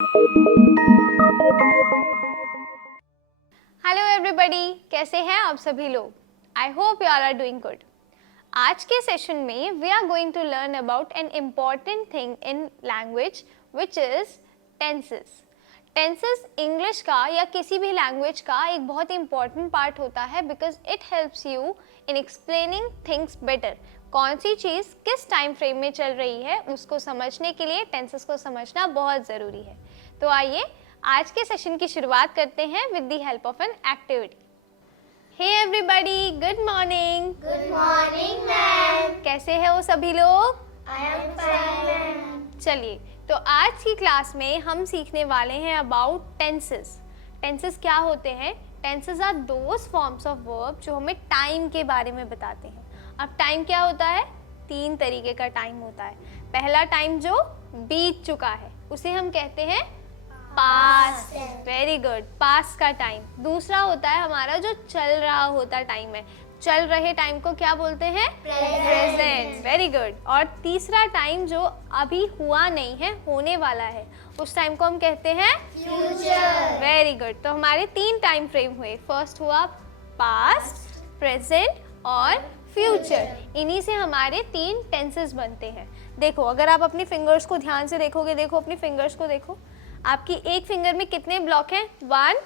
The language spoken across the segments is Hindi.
हेलो एवरीबॉडी, कैसे हैं आप सभी लोग? I hope you all are doing good. आज के सेशन में we are going to learn about an important thing in language which is tenses. Tenses English का या किसी भी लैंग्वेज का एक बहुत इंपॉर्टेंट पार्ट होता है because it helps you in explaining things better. कौन सी चीज़ किस टाइम फ्रेम में चल रही है उसको समझने के लिए टेंसेस को समझना बहुत ज़रूरी है। तो आइए आज के सेशन की शुरुआत करते हैं with the help of an activity. Hey everybody, good morning. Good morning ma'am. कैसे हैं वो सभी लोग? I am fine ma'am. चलिए, तो आज की क्लास में हम सीखने वाले हैं अबाउट टेंसेस। टेंसेस क्या होते हैं? Tenses are those forms of verb जो हमें टाइम के बारे में बताते हैं। अब टाइम क्या होता है? 3 तरीके का टाइम होता है। पहला टाइम जो बीत चुका है उसे हम कहते हैं पास्ट। वेरी गुड, पास्ट का टाइम। दूसरा होता है हमारा जो चल रहा होता टाइम है। चल रहे टाइम को क्या बोलते हैं? प्रेजेंट। Very good. और तीसरा टाइम जो अभी हुआ नहीं है, होने वाला है, उस टाइम को हम कहते हैं फ्यूचर। Very good. तो हमारे 3 टाइम फ्रेम हुए। फर्स्ट हुआ पास्ट, प्रेजेंट और फ्यूचर। इन्हीं से हमारे 3 टेंसेस बनते हैं। देखो, अगर आप अपनी फिंगर्स को ध्यान से देखोगे, देखो अपनी फिंगर्स को देखो, आपकी एक फिंगर में कितने ब्लॉक हैं? 1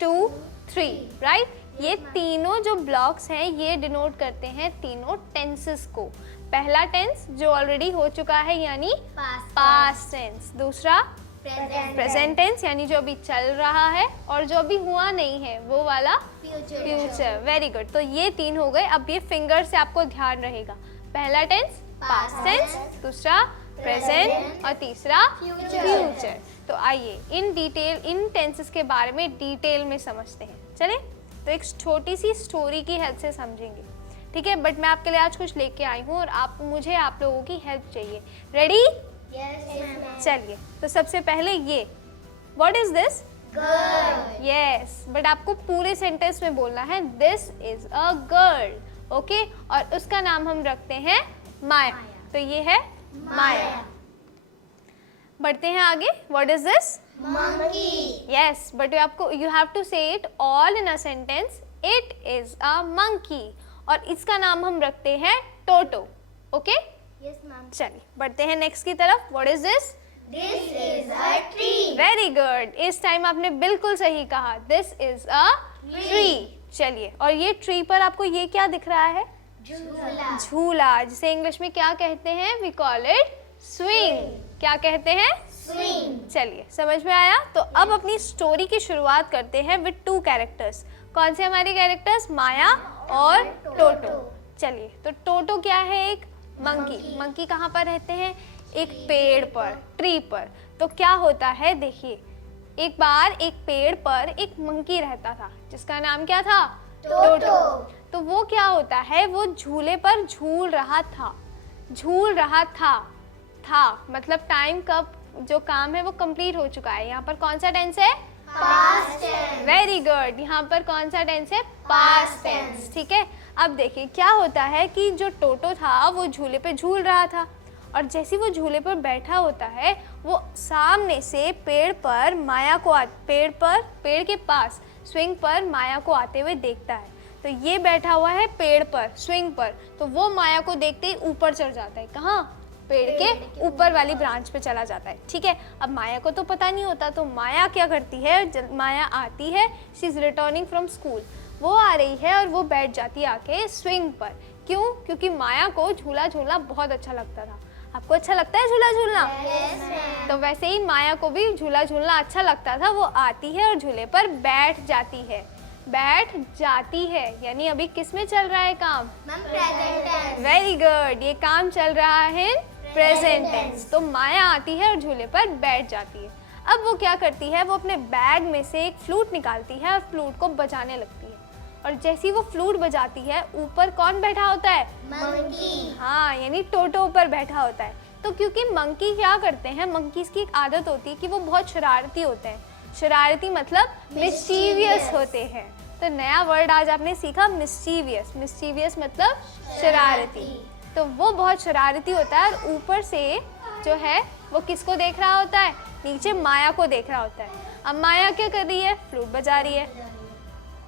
2 3, राइट? ये तीनों जो ब्लॉक्स हैं ये डिनोट करते हैं तीनों टेंसेस को। पहला टेंस जो ऑलरेडी हो चुका है यानी पास्ट टेंस, दूसरा प्रेजेंट टेंस यानी जो अभी चल रहा है, और जो अभी हुआ नहीं है वो वाला फ्यूचर। Very good. तो ये 3 हो गए। अब ये फिंगर से आपको ध्यान रहेगा। पहला टेंस पास्ट टेंस, दूसरा प्रेजेंट और तीसरा फ्यूचर। तो आइए इन डिटेल इन टेंसेस के बारे में डिटेल में समझते हैं। चलें, तो एक छोटी सी स्टोरी की हेल्प से समझेंगे, ठीक है? बट मैं आपके लिए आज कुछ लेके आई हूँ और मुझे आप लोगों की हेल्प चाहिए। रेडी? चलिए, तो सबसे पहले ये what is this? Girl. Yes, but आपको पूरे सेंटेंस में बोलना है this is a girl, okay? और उसका नाम हम रखते हैं माया। तो ये है माया। बढ़ते हैं आगे। What is this? Monkey. Yes, but you have to say it all in a sentence. It is a monkey. और इसका नाम हम रखते हैं टोटो, ओके? Yes ma'am. चलिए बढ़ते हैं नेक्स्ट की तरफ। What is this? This is a tree. Very good, इस टाइम आपने बिल्कुल सही कहा। This is a tree. चलिए, और ये ट्री पर आपको ये क्या दिख रहा है? झूला। झूला, जिसे इंग्लिश में क्या कहते हैं? We call it swing. क्या कहते हैं? स्विंग। चलिए, समझ में आया? तो अब अपनी स्टोरी की शुरुआत करते हैं विद 2 कैरेक्टर्स। कौन से हमारे कैरेक्टर्स? माया और टोटो। चलिए, तो टोटो क्या है? एक मंकी। मंकी कहाँ पर रहते हैं? एक पेड़ पर, ट्री पर। तो क्या होता है, देखिए, एक बार एक पेड़ पर एक मंकी रहता था जिसका नाम क्या था? टोटो। तो वो क्या होता है, वो झूले पर झूल रहा था। झूल रहा था मतलब टाइम कब जो काम है वो कंप्लीट हो चुका है। यहाँ पर कौन सा टेंस है? Past tense. Very good. यहाँ पर कौन सा टेंस है? पास्ट टेंस, ठीक है? अब देखिए क्या होता है कि जो टोटो था वो झूले पे झूल रहा था, और जैसे वो झूले पर बैठा होता है वो सामने से पेड़ के पास स्विंग पर माया को आते हुए देखता है। तो ये बैठा हुआ है पेड़ पर, स्विंग पर, तो वो माया को देखते ही ऊपर चढ़ जाता है। कहाँ? पेड़ के ऊपर वाली ब्रांच पे चला जाता है, ठीक है? अब माया को तो पता नहीं होता, तो माया क्या करती है? माया आती है, she is returning from school. वो आ रही है और वो बैठ जाती है आके स्विंग पर। क्यों? क्योंकि माया को झूला झूलना बहुत अच्छा लगता था। आपको अच्छा लगता है झूला झूलना? तो वैसे ही माया को भी झूला झूलना अच्छा लगता था। वो आती है और झूले पर बैठ जाती है। यानी अभी किस में चल रहा है काम? Ma'am present tense. Very good, ये काम चल रहा है प्रेजेंट टेंस। तो माया आती है और झूले पर बैठ जाती है। अब वो क्या करती है? वो अपने बैग में से एक फ्लूट निकालती है और फ्लूट को बजाने लगती है। और जैसी वो फ्लूट बजाती है, ऊपर कौन बैठा होता है? मंकी। हाँ, यानी टोटो ऊपर बैठा होता है। तो क्योंकि मंकी क्या करते हैं, मंकीज की एक आदत होती है कि वो बहुत शरारती होते हैं। शरारती मतलब मिस्चीवियस होते हैं। तो नया वर्ड आज आपने सीखा, मिस्चीवियस। मिस्चीवियस मतलब शरारती। तो वो बहुत शरारती होता है और ऊपर से जो है वो किसको देख रहा होता है? नीचे माया को देख रहा होता है। अब माया क्या कर रही है? फ्लूट बजा रही है।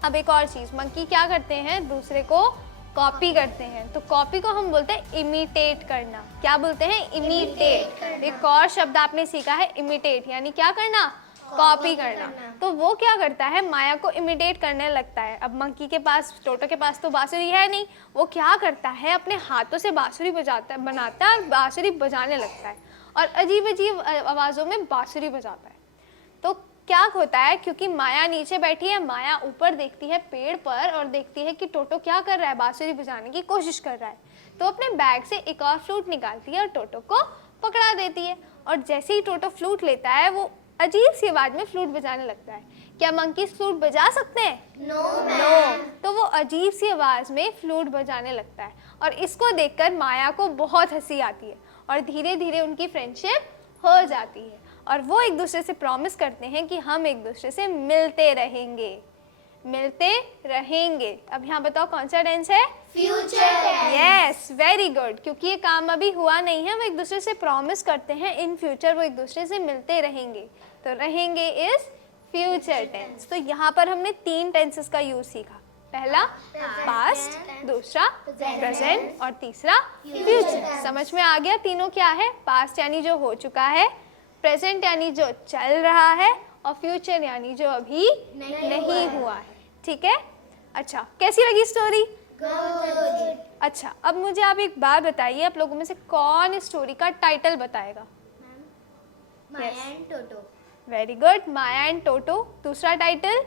अब एक और चीज, मंकी क्या करते हैं? दूसरे को कॉपी करते हैं। तो कॉपी को हम बोलते हैं इमिटेट करना। क्या बोलते हैं? इमिटेट। एक और शब्द आपने सीखा है, इमिटेट, यानी क्या करना? कॉपी करना। तो वो क्या करता है? माया को इमिटेट करने लगता है। अब मंकी के पास, टोटो के पास तो बांसुरी है नहीं, वो क्या करता है? अपने हाथों से बांसुरी बनाता है और बांसुरी बजाने लगता है और अजीब अजीब आवाज़ों में बांसुरी बजाता है। तो क्या होता है? क्योंकि माया नीचे बैठी है, माया ऊपर देखती है पेड़ पर और देखती है कि टोटो क्या कर रहा है? बांसुरी बजाने की कोशिश कर रहा है। तो अपने बैग से एक और फ्लूट निकालती है और टोटो को पकड़ा देती है। और जैसे ही टोटो फ्लूट लेता है, वो अजीब सी आवाज में फ्लूट बजाने लगता है। क्या मंकी फ्लूट बजा सकते हैं? नो। तो वो अजीब सी आवाज में फ्लूट बजाने लगता है और इसको देखकर माया को बहुत हंसी आती है और धीरे धीरे उनकी फ्रेंडशिप हो जाती है और वो एक दूसरे से प्रॉमिस करते हैं कि हम एक दूसरे से मिलते रहेंगे। अब यहाँ बताओ कौन सा टेंस है? Future tense. Yes, very good. क्योंकि ये काम अभी हुआ नहीं है, वो एक दूसरे से प्रॉमिस करते हैं इन फ्यूचर वो एक दूसरे से मिलते रहेंगे। तो रहेंगे इज फ्यूचर टेंस। तो यहाँ पर हमने 3 टेंसेस का यूज सीखा। पहला पास्ट, दूसरा प्रेजेंट और तीसरा फ्यूचर। समझ में आ गया तीनों क्या है? पास्ट यानी जो हो चुका है, प्रेजेंट यानी जो चल रहा है और फ्यूचर यानी जो अभी नहीं हुआ है। ठीक है? अच्छा, कैसी लगी स्टोरी? अच्छा, अब मुझे आप एक बात बताइए, आप लोगों में से कौन इस स्टोरी का टाइटल बताएगा? Maya and Toto. Very good, Maya and Toto. दूसरा title?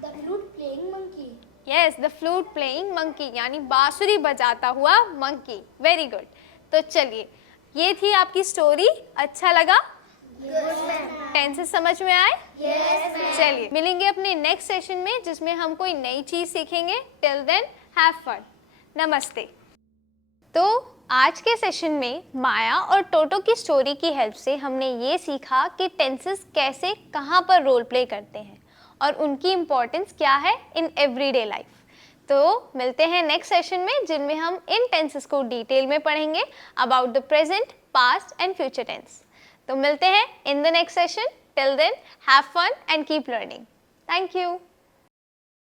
The flute playing monkey. Yes, the flute playing monkey, यानी बांसुरी बजाता हुआ मंकी। Very good. तो चलिए, ये थी आपकी स्टोरी। अच्छा लगा? टेंसेस समझ में आए? चलिए मिलेंगे अपने नेक्स्ट सेशन में, जिसमें हम कोई नई चीज सीखेंगे। Till then have fun. नमस्ते। तो आज के सेशन में माया और टोटो की स्टोरी की हेल्प से हमने ये सीखा कि टेंसेस कैसे कहाँ पर रोल प्ले करते हैं और उनकी इम्पोर्टेंस क्या है इन एवरीडे लाइफ। तो मिलते हैं नेक्स्ट सेशन में, जिनमें हम इन टेंसेस को डिटेल में पढ़ेंगे about the present, past and future tense. तो मिलते हैं in the next session. Till then have fun and keep learning. Thank you.